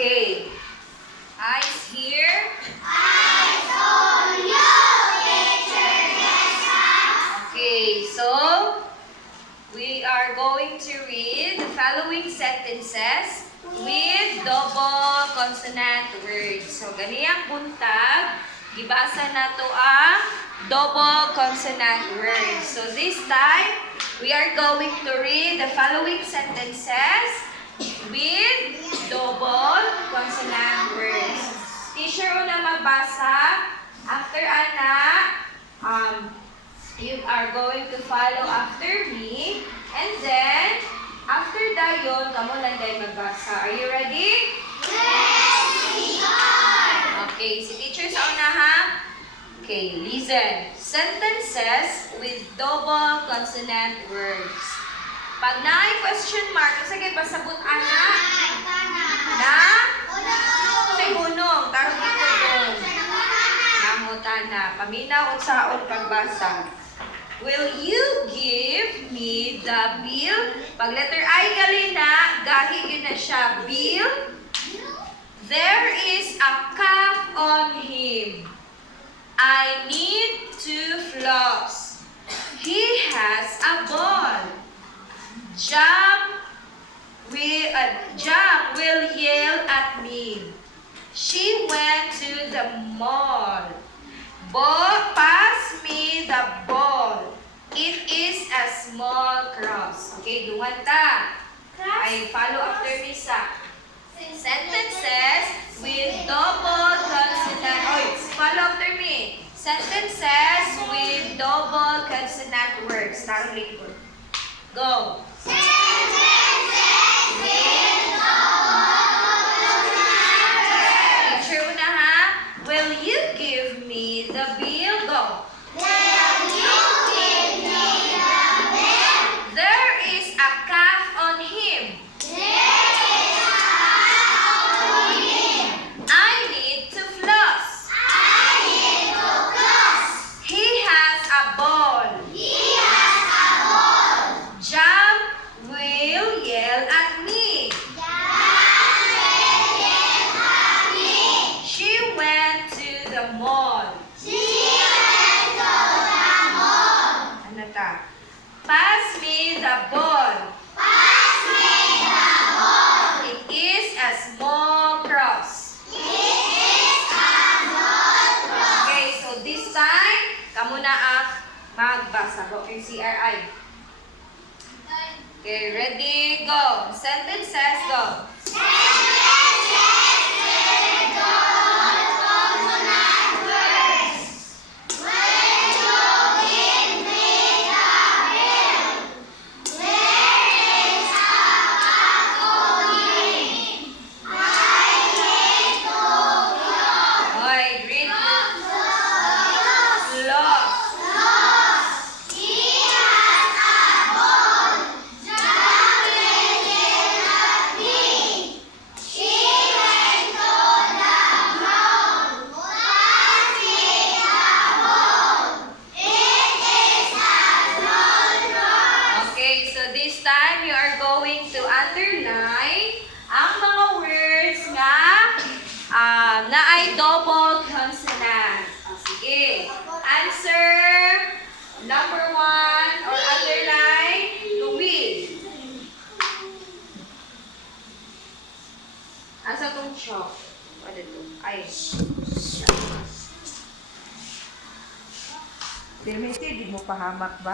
Okay. Eyes here. Eyes on you, teacher. Yes, ma'am. Okay, so we are going to read the following sentences with double consonant words. So, ganiyang buntag, gibasa na to ang double consonant words. So, this time, we are going to read the following sentences with double consonant words. Teacher, una magbasa. After ana, you are going to follow after me. And then, after dayon, kamo lang dahil magbasa. Are you ready? Yes, we are. Okay, si teacher sa una ha. Okay, listen. Sentences with double consonant words. Pag naay question mark, sige, pasabot ana. Na? Say hunong, tarong ikudong. Namutana. Paminaw unsaon pagbasa. Will you give me the bill? Pag letter I gali na, gahi yun na siya. Bill? There is a cuff on him. I need to floss. He has a ball. Jam will yell at me. She went to the mall. Pass me the ball. It is a small cross. Okay, duwan ta. Ay, follow after me sa sentences with double consonant. Oy, follow after me. Sentences with double consonant words. Tarong lingkod. Go. Sentences with Teacher, una ha. Will you give me the bill? Go. Will you give me the bill? There is a cuff on him. There is a on him. I need to floss. I need to floss. He has a ball. He has a ball. Jam will yell at me. She went to the mall. She went to the mall. Ano ta? Pass me the ball. Pass me the ball. It is a small cross. It is a small cross. Okay, so this time, kamo na ang magbasa. Go kay CRI. Okay, ready, go. Sentences, go. Sentences with double consonant words. Will you give me the bill? There is a cuff on him. I need to floss. Hoy, read. Floss. Floss. Floss. He has a ball. Jam will yell at me. She went to the mall. Pass me the ball. It is a small cross. Okay, so this time you are going to underline ang mga words nga na ay double consonant. O, sige. Answer number 1 or underline Louis. Asa tong chalk? Ano to? Ay. Demetri, di mo pahamak ba?